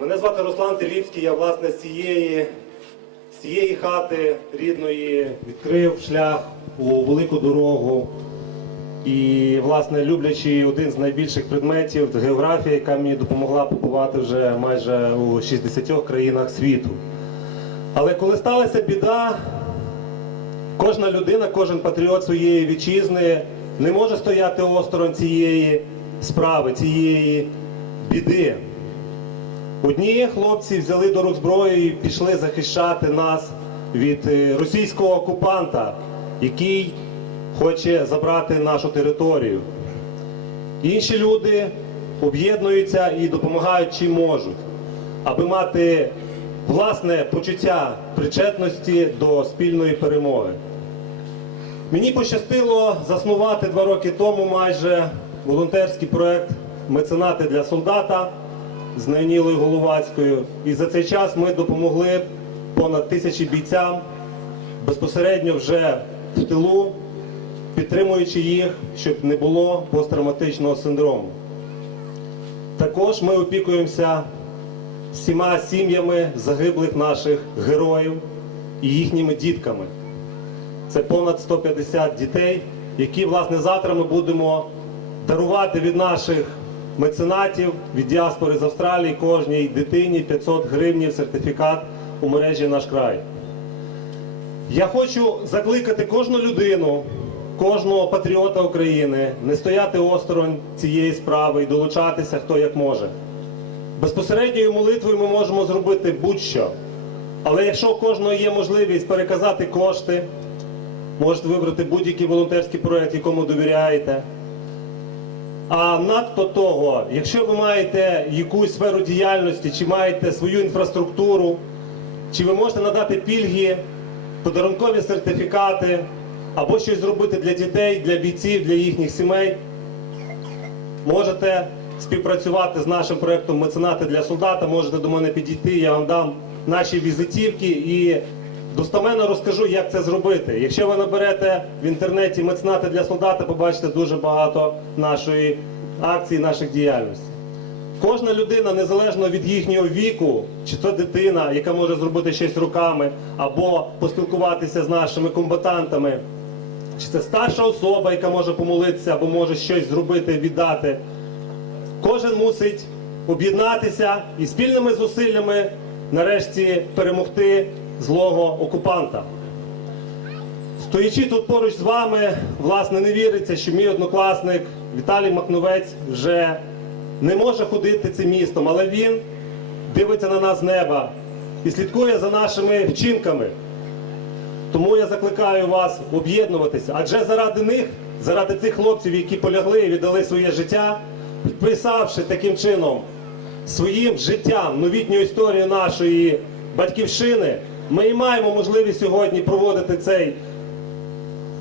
Мене звати Руслан Телівський, я власне з цієї, з цієї хати рідної відкрив шлях у велику дорогу. І, власне, люблячи один з найбільших предметів географія, яка мені допомогла побувати вже майже у 60 країнах світу. Але коли сталася біда, кожна людина, кожен патріот своєї вітчизни не може стояти осторонь цієї справи, цієї біди. Одні хлопці взяли до рук зброю і пішли захищати нас від е, російського окупанта, який хоче забрати нашу територію. Інші люди об'єднуються і допомагають чим можуть, аби мати власне почуття причетності до спільної перемоги. Мені пощастило заснувати два роки тому майже волонтерський проект Меценати для солдата з Найнілою Головацькою. І за цей час ми допомогли понад тисячі бійцям безпосередньо вже в тилу, підтримуючи їх, щоб не було посттравматичного синдрому. Також ми опікуємося всіма сім'ями загиблих наших героїв і їхніми дітками. Це понад 150 дітей, які, власне, завтра ми будемо дарувати від наших меценатів, від діаспори з Австралії кожній дитині 500 гривнів сертифікат у мережі наш край. Я хочу закликати кожну людину, кожного патріота України не стояти осторонь цієї справи і долучатися хто як може. Безпосередньою молитвою ми можемо зробити будь-що. Але якщо у кожного є можливість переказати кошти, можете вибрати будь-який волонтерський проєкт, якому довіряєте. А надто того, якщо ви маєте якусь сферу діяльності, чи маєте свою інфраструктуру, чи ви можете надати пільги, подарункові сертифікати, або щось зробити для дітей, для бійців, для їхніх сімей, можете співпрацювати з нашим проєктом Меценати для солдата, можете до мене підійти, я вам дам наші візитівки і достоменно розкажу, як це зробити. Якщо ви наберете в інтернеті меценати для солдата, побачите дуже багато нашої акції, наших діяльностей. Кожна людина, незалежно від їхнього віку, чи це дитина, яка може зробити щось руками, або поспілкуватися з нашими комбатантами, чи це старша особа, яка може помолитися, або може щось зробити, віддати. Кожен мусить об'єднатися і спільними зусиллями нарешті перемогти злого окупанта. Стоячи тут поруч з вами, власне, не віриться, що мій однокласник Віталій Макновець вже не може ходити цим містом, але він дивиться на нас з неба і слідкує за нашими вчинками. Тому я закликаю вас об'єднуватися, адже заради них, заради цих хлопців, які полягли і віддали своє життя, підписавши таким чином своїм життям новітню історію нашої батьківщини, ми і маємо можливість сьогодні проводити цей,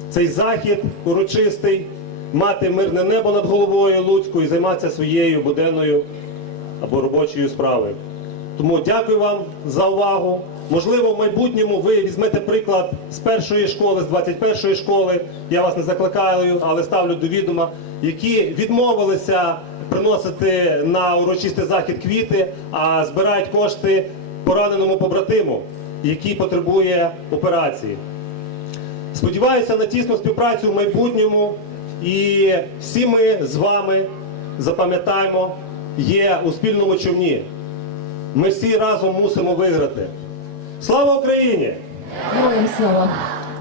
цей захід урочистий, мати мирне небо над головою Луцьку і займатися своєю буденною або робочою справою. Тому дякую вам за увагу. Можливо, в майбутньому ви візьмете приклад з першої школи, з 21-ї школи. Я вас не закликаю, але ставлю до відома, які відмовилися приносити на урочистий захід квіти, а збирають кошти пораненому побратиму, який потребує операції. Сподіваюся на тісну співпрацю в майбутньому, і всі ми з вами запам'ятаємо, є у спільному човні. Ми всі разом мусимо виграти. Слава Україні! Героям слава!